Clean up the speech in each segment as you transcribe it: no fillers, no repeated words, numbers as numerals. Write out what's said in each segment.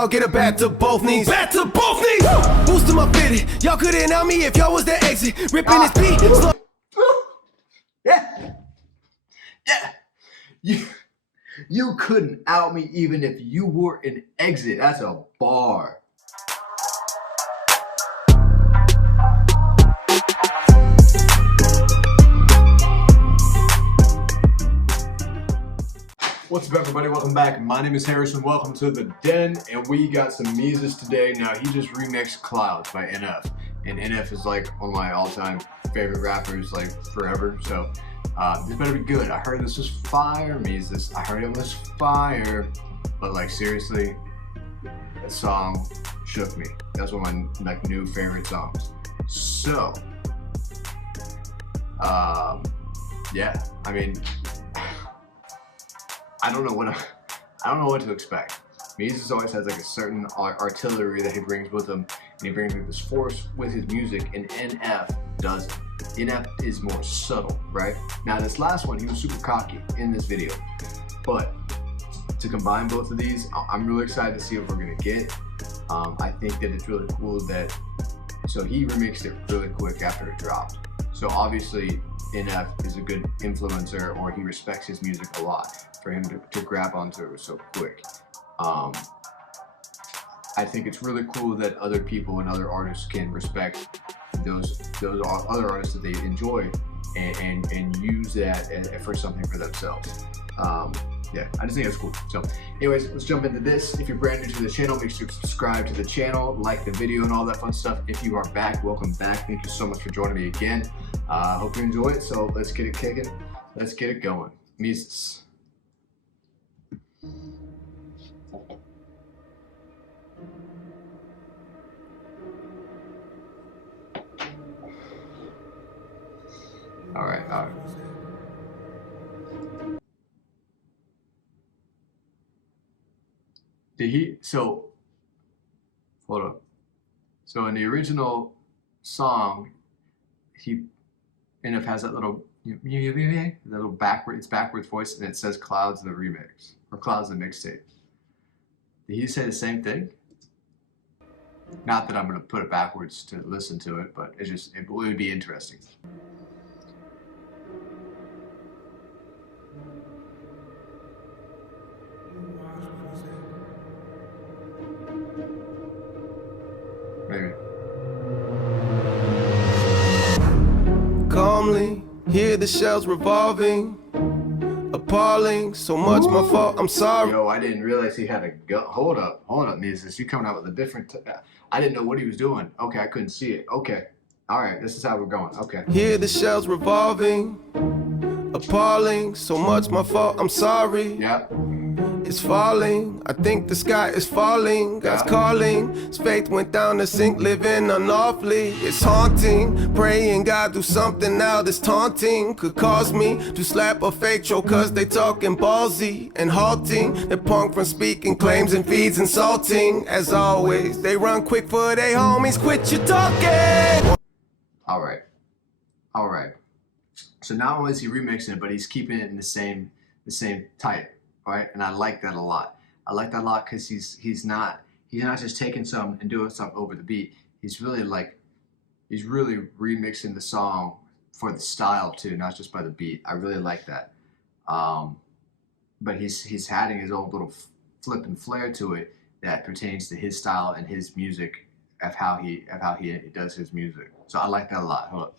dog, get a bat to both knees. Bat to both knees! Boosting my fitted. Y'all couldn't out me if y'all was the exit. Ripping his beat. Yeah. You couldn't out me even if you were an exit. That's a bar. What's up, everybody? Welcome back. My name is Harrison. Welcome to the Den, and we got some Mesus today. Now, he just remixed Clouds by NF, and NF is like one of my all-time favorite rappers, like forever. So this better be good. I heard this was fire, Mesus. I heard it was fire, but like seriously, that song shook me. That's one of my like new favorite songs. So yeah, I mean, I don't know what to expect. Mesus always has like a certain artillery that he brings with him, and he brings like this force with his music, and NF doesn't. NF is more subtle, right? Now this last one, he was super cocky in this video, but to combine both of these, I'm really excited to see what we're gonna get. I think that it's really cool that, so he remixed it really quick after it dropped. So obviously NF is a good influencer, or he respects his music a lot for him to grab onto it so quick. I think it's really cool that other people and other artists can respect those other artists that they enjoy and use that for something for themselves. Yeah, I just think it's cool. So anyways, let's jump into this. If you're brand new to the channel, make sure to subscribe to the channel, like the video and all that fun stuff. If you are back, welcome back. Thank you so much for joining me again. Hope you enjoy it. So let's get it kicking. Let's get it going. Mesus. All right. Hold up. So in the original song, NF has that little backwards voice, and it says Clouds the remix, or Clouds the mixtape. Did he say the same thing? Not that I'm gonna put it backwards to listen to it, but it would be interesting. Maybe. Calmly, hear the shells revolving. Appalling, so much my fault, I'm sorry. Yo, I didn't realize he had a gun. Hold up, Mesus. You coming out with a different, I didn't know what he was doing. Okay, I couldn't see it. Okay, all right, this is how we're going. Okay. Hear the shells revolving. Appalling, so much my fault, I'm sorry. Yeah. It's falling, I think the sky is falling. God's calling, his faith went down the sink, living unlawfully. It's haunting, praying God do something now that's taunting. Could cause me to slap a fake troll, cause they talking ballsy and halting. The punk from speaking claims and feeds insulting. As always, they run quick for they homies, quit your talking. All right. So not only is he remixing it, but he's keeping it in the same type. Right, and I like that a lot. I like that a lot because he's not just taking some and doing something over the beat. He's really remixing the song for the style too, not just by the beat. I really like that. But he's adding his own little flip and flair to it that pertains to his style and his music, of how he does his music. So I like that a lot. Hold up.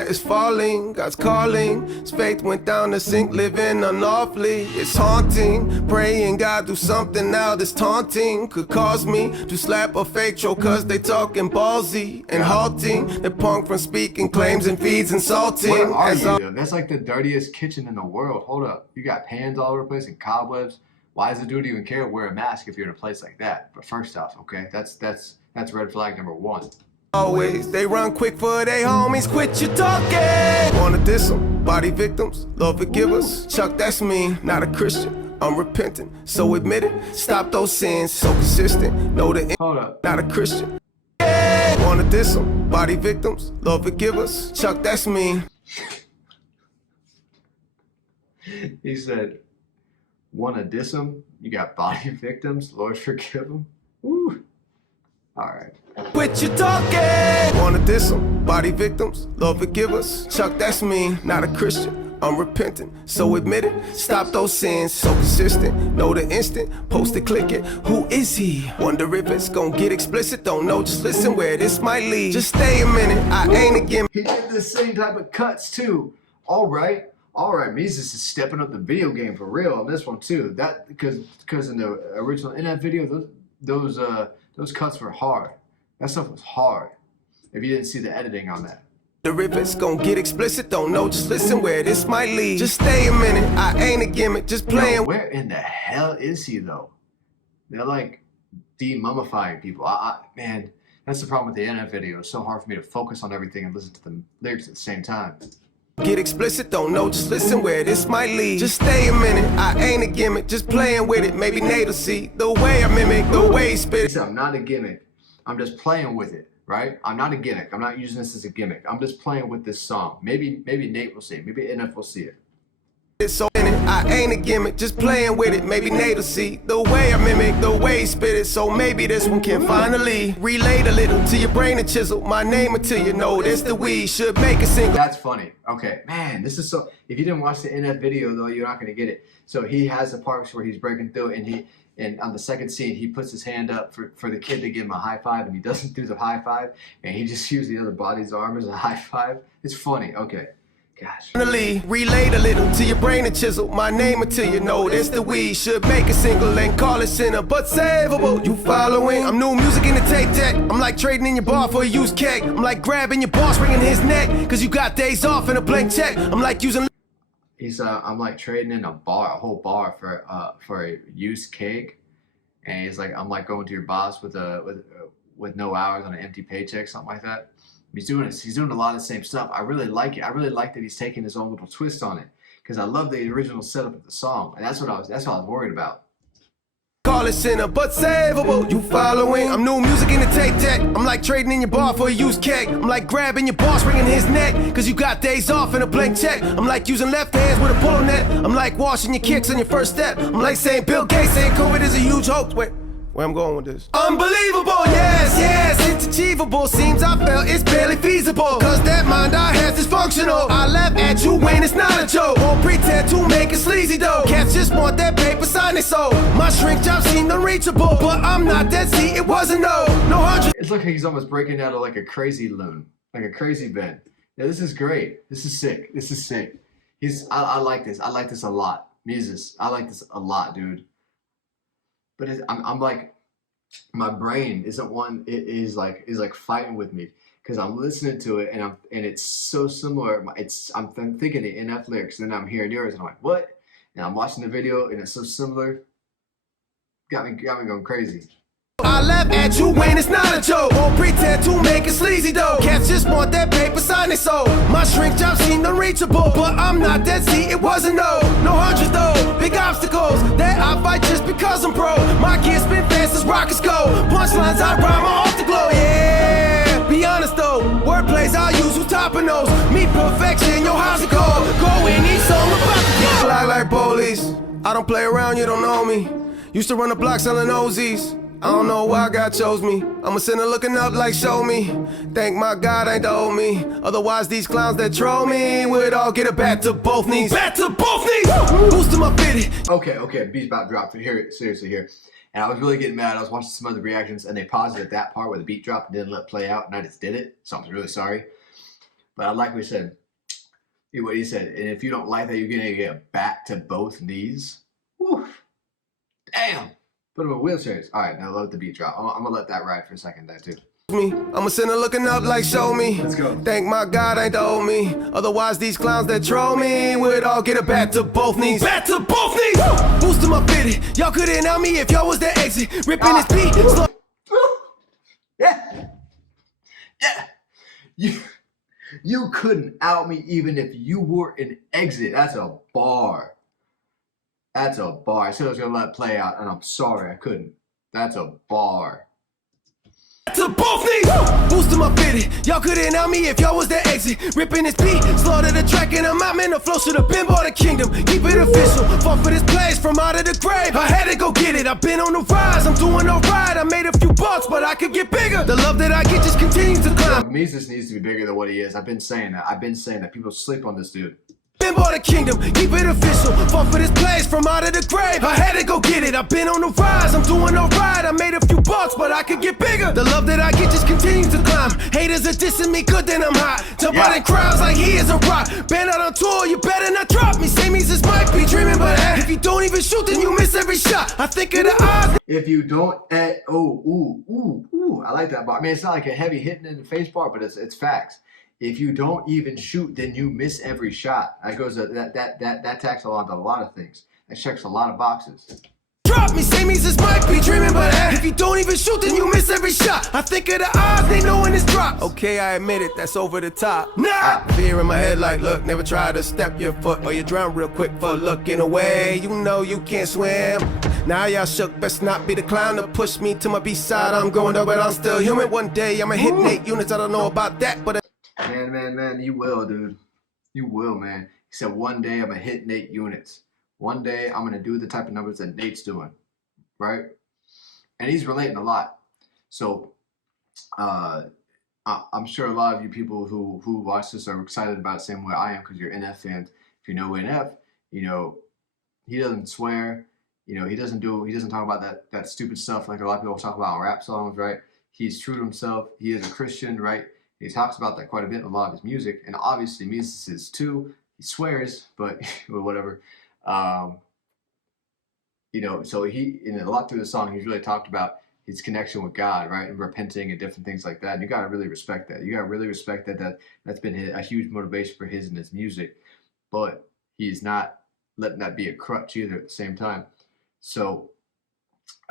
It's falling, God's calling. His faith went down the sink, living unlawfully. It's haunting, praying God do something now that's taunting. Could cause me to slap a fake troll, cause they talking ballsy and halting. The punk from speaking claims and feeds insulting. Where are you? That's like the dirtiest kitchen in the world. Hold up, you got pans all over the place and cobwebs. Why does the dude even care to wear a mask if you're in a place like that? But first off, okay, that's red flag number one. Always, they run quick for they homies, quit your talking. Wanna diss them, body victims, Lord forgive us. Chuck, that's me, not a Christian, I'm repentant, so admit it. Stop those sins, so consistent, know the Hold up. Not a Christian. Wanna diss them, body victims, Lord forgive us. Chuck, that's me. He said, Wanna diss them? You got body victims. Lord forgive them. Woo. All right. Quit your talking. Wanna diss them? Body victims, Lord forgive us. Chuck, that's me, not a Christian. Unrepentant, so admit it. Stop those sins, so consistent. Know the instant, post it, click it. Who is he? Wonder if it's gonna get explicit. Don't know, just listen where this might lead. Just stay a minute, I ain't a gimmick. He did the same type of cuts too. All right. Mesus is stepping up the video game for real on this one too. That because in the original NF video, those cuts were hard. That stuff was hard. If you didn't see the editing on that. The if it's gonna get explicit, don't know, just listen where this might lead. Just stay a minute, I ain't a gimmick, just playing. Where in the hell is he though? They're like de-mummifying people. Man, that's the problem with the NF video. It's so hard for me to focus on everything and listen to the lyrics at the same time. Get explicit, don't know, just listen where this might lead. Just stay a minute, I ain't a gimmick, just playing with it. Maybe Nate will see the way I mimic, the way he spit it. I'm not a gimmick, I'm just playing with it, right? I'm not a gimmick, I'm not using this as a gimmick. I'm just playing with this song. Maybe Nate will see it, maybe NF will see it. So in it, I ain't a gimmick, just playing with it. Maybe Nate will see the way I mimic, the way he spit it. So maybe this one can finally relate a little to your brain and chisel my name until you know this the we should make a single. That's funny. Okay, man, this is so. If you didn't watch the NF video though, you're not gonna get it. So he has the parts where he's breaking through, and on the second scene he puts his hand up for the kid to give him a high five, and he doesn't do the high five, and he just uses the other body's arm as a high five. It's funny. Okay. Gosh. Relate a little to your brain and chisel my name until you know this the we should make a single and call it sinner, but savable. You following? I'm new music in the tape deck. I'm like trading in your bar for a used cake. I'm like grabbing your boss, ringing his neck, cause you got days off and a blank check. I'm like using. I'm like trading in a whole bar for a used cake, and he's like, I'm like going to your boss with no hours on an empty paycheck, something like that. He's doing a lot of the same stuff. I really like it. I really like that he's taking his own little twist on it, because I love the original setup of the song, and that's what I was worried about. Call it sinner, but savable. You following? I'm new music in the tape deck. I'm like trading in your bar for a used cake. I'm like grabbing your boss, ringing his neck, cause you got days off and a blank check. I'm like using left hands with a pull net. I'm like washing your kicks on your first step. I'm like saying Bill Gates saying COVID is a huge hoax. Wait, where I'm going with this? Unbelievable, yes, it's achievable. Seems I felt it's barely feasible, cause that mind I have is functional. I laugh at you when it's not a joke, won't pretend to make it sleazy though. Cats just want that paper sign it so my shrink job seemed unreachable, but I'm not dead, see it wasn't no 100. It's like he's almost breaking out of like a crazy loon, like a crazy bend. Yeah, this is great. This is sick. I like this. I like this a lot. Mesus, I like this a lot, dude. But I'm like, my brain isn't one. It is like fighting with me, because I'm listening to it and it's so similar. I'm thinking the NF lyrics, and then I'm hearing yours, and I'm like, what? And I'm watching the video, and it's so similar. Got me going crazy. I laugh at you when it's not a joke, won't pretend to make it sleazy though. Cats just want that paper sign it so my shrink job seemed unreachable, but I'm not dead, see it wasn't no 100 though. Big obstacles that I fight just because I'm pro. My gear spin fast as rockets go, punchlines I rhyme off the glow. Yeah, be honest though, wordplays I use who's topping those. Me perfection, yo, how's it go? Go and eat some about the go. Fly like police, I don't play around, you don't know me. Used to run the block selling OZs. I don't know why God chose me. I'm a sinner looking up like show me. Thank my God ain't the old me. Otherwise these clowns that troll me would all get a bat to both knees. Bat to both knees! Boosting my fitty. Okay, beat's about to drop here, seriously here. And I was really getting mad. I was watching some other reactions, and they paused it at that part where the beat dropped and didn't let it play out, and I just did it. So I'm really sorry. But I like what he said, and if you don't like that, you're gonna get a bat to both knees. Whew. Damn. Put him in wheelchairs. All right, now let the beat drop. I'm gonna let that ride for a second, that too. I'm a sinner looking up like show me. Let's go. Thank my God ain't the old me. Otherwise these clowns that troll me would all get a bat to both knees. Bat to both knees! Boosting my fitty. Y'all couldn't help me if y'all was the exit. Ripping his beat. Yeah. You couldn't out me even if you were an exit. That's a bar. I said I was gonna let it play out, and I'm sorry I couldn't. That's a bar. to both knees. Boosting my fitted, y'all couldn't out me if y'all was the exit. Ripping this beat, slaughter the track and I'm out, man. The flow should have been bought the kingdom. Keep it official, fought for this place from out of the grave. I had to go get it, I've been on the rise, I'm doing alright. I made a few bucks, but I could get bigger. The love that I get just continues to climb. Mesus needs to be bigger than what he is. I've been saying that. People sleep on this dude. Been bought the kingdom, keep it official. Fought for this place from out of the grave. I had to go get it, I've been on the rise, I'm doing alright. I made a few bucks, but I could get bigger. The love that I get just continues to climb. Haters are dissing me, good then I'm hot. Jump out in crowds like he is a rock. Band out on tour, you better not drop me. Say Mesus might be dreaming, but if you don't even shoot, then you miss every shot. I think of the odds. If you don't, I like that bar. I mean, it's not like a heavy hitting in the face bar, but it's facts. If you don't even shoot, then you miss every shot. That goes that tacks along to a lot of things. That checks a lot of boxes. Drop me, say Mesus might be dreaming, but if you don't even shoot, then you miss every shot. I think of the odds, they know when it's dropped. Okay, I admit it, that's over the top. Nah, fear in my head like, look, never try to step your foot or you drown real quick for looking away. You know you can't swim. Now y'all shook, best not be the clown to push me to my B-side. I'm going up, but I'm still human. One day I'ma hit 8 units, I don't know about that, but Man, you will, dude. You will, man. He said one day I'm gonna hit 8 units. One day I'm gonna do the type of numbers that Nate's doing, right? And he's relating a lot. So I'm sure a lot of you people who watch this are excited about it the same way I am because you're NF fans. If you know NF, you know he doesn't swear. You know he doesn't talk about that stupid stuff like a lot of people talk about on rap songs, right? He's true to himself. He is a Christian, right? He talks about that quite a bit in a lot of his music, and obviously Mesus is too. He swears, but whatever. You know, so in a lot through the song, he's really talked about his connection with God, right, and repenting and different things like that. And you gotta really respect that. You gotta really respect that's been a huge motivation for his and his music. But he's not letting that be a crutch either at the same time. So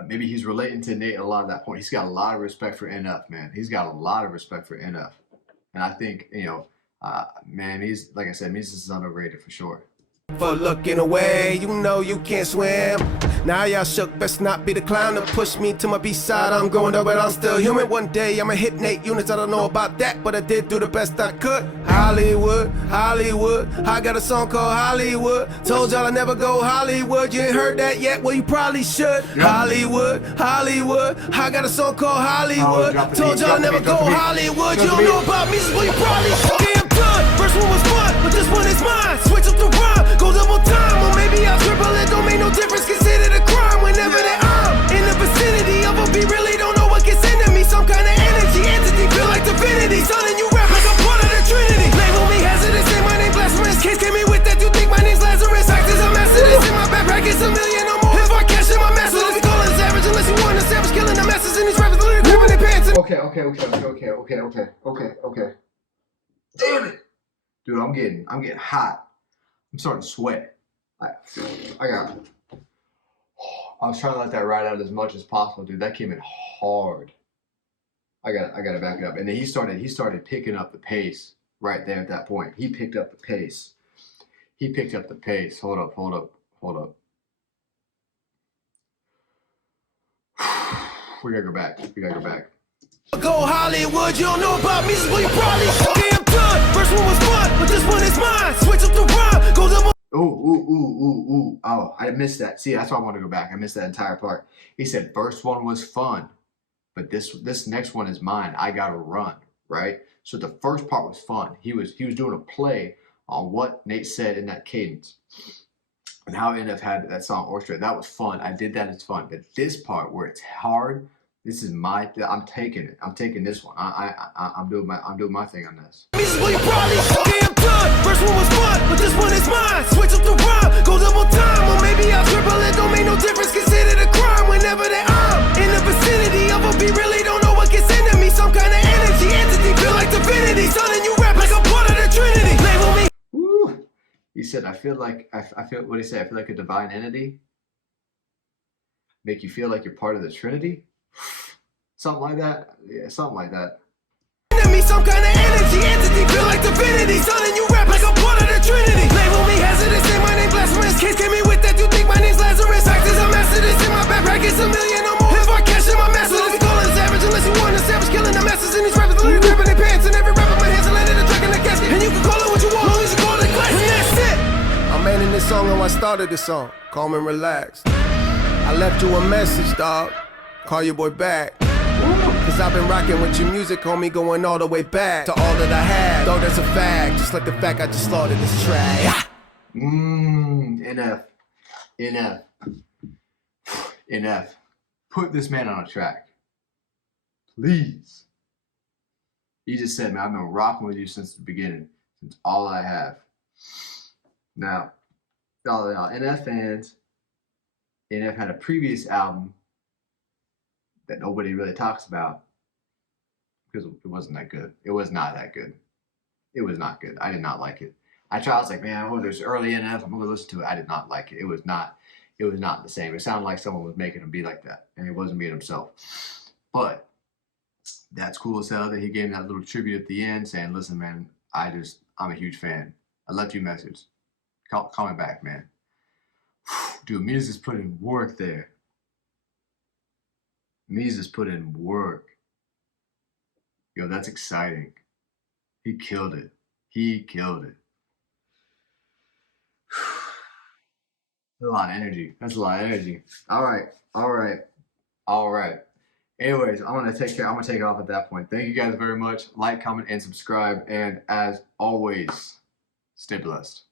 maybe he's relating to Nate a lot at that point. He's got a lot of respect for NF, man. He's got a lot of respect for NF. And I think, you know, man, he's, like I said, Mesus is underrated for sure. For looking away, you know you can't swim. Now y'all shook, best not be the clown to push me to my B-side. I'm going up, but I'm still human. One day I'ma hit 8 units, I don't know about that, but I did do the best I could. Hollywood, I got a song called Hollywood. Told y'all I never go Hollywood, you ain't heard that yet? Well, you probably should. Yep. Hollywood, I got a song called Hollywood. Told y'all I never go Hollywood, you don't know about me, well, you probably should. Okay, I'm done, first one was fun, but this one is mine. Switch up the rhyme, go double time, or maybe I'll triple it, don't make no difference, consider the crime whenever that I'm in the vicinity of a beat, really don't know what gets into me, some kind of energy, entity, feel like divinity, son, and you rap like I'm part of the Trinity. Label me hazardous, say my name blasphemous, kids came me with that, you think my name's Lazarus, act as a master, this in my backpack, it's $1 million or more, if I cash in my master, let's call it savage, unless you want a savage, killing the masses in these rappers, literally grabbing their pants. Okay. Damn it. Dude, I'm getting hot. I'm starting to sweat. I was trying to let that ride out as much as possible, dude. That came in hard. I gotta back it up. And then he started picking up the pace right there at that point. He picked up the pace. Hold up. We gotta go back. Go Hollywood, you don't know about me, well, you probably should. Okay, I'm done. First one was fun, but this one is mine. Switch up the rhyme, go double. Ooh. Oh, I missed that. See, that's why I want to go back. I missed that entire part. He said, first one was fun, but this next one is mine. I gotta run, right? So the first part was fun. He was doing a play on what Nate said in that cadence and how NF had that song orchestrated. That was fun. I did that. It's fun. But this part where it's hard, this is I'm taking it. I'm taking this one. I'm doing my thing on this. Well, you probably should. Okay, I'm done. First one was fun, but this one is mine. Switch up the rhyme, go double time, or maybe I'll triple it. Don't make no difference. Consider the crime whenever that I'm in the vicinity of a beat. Really don't know what gets into me. Some kind of energy, entity, feel like divinity. Son, and you rap like I'm part of the Trinity. Label me. Woo. He said, I feel what did he say? I feel like a divine entity. Make you feel like you're part of the Trinity. Something like that. Yeah, something like that. Some kind of energy, entity, feel like divinity. Son, and you rap like I'm part of the Trinity. Label me hazardous, say my name blasphemous. Kids came me with that, you think my name's Lazarus. Act as a master, this in my backpack, it's $1 million or more. If I cash in my master, let's call it savage, unless you want a savage, kill started this song, calm and relaxed. I left you a message, dog. Call your boy back. Cause I've been rocking with your music, homie, going all the way back to all that I had. Though that's a fact, just like the fact I just started this track. NF. Put this man on a track. Please. He just said, man, I've been rocking with you since the beginning. Since all I have. Now, all y'all NF fans, NF had a previous album that nobody really talks about because it wasn't that good. It was not that good. It was not good. I did not like it. I was like, man, oh, there's early NF. I'm gonna listen to it. I did not like it. It was not the same. It sounded like someone was making him be like that, and he wasn't being himself. But that's cool as hell that he gave me that little tribute at the end, saying, "Listen, man, I'm a huge fan. I left you a message. Call me back, man." Dude, Mesus put in work there. Mesus put in work. Yo, that's exciting. He killed it. He killed it. That's a lot of energy. That's a lot of energy. All right. Anyways, I'm gonna take it off at that point. Thank you guys very much. Like, comment, and subscribe. And as always, stay blessed.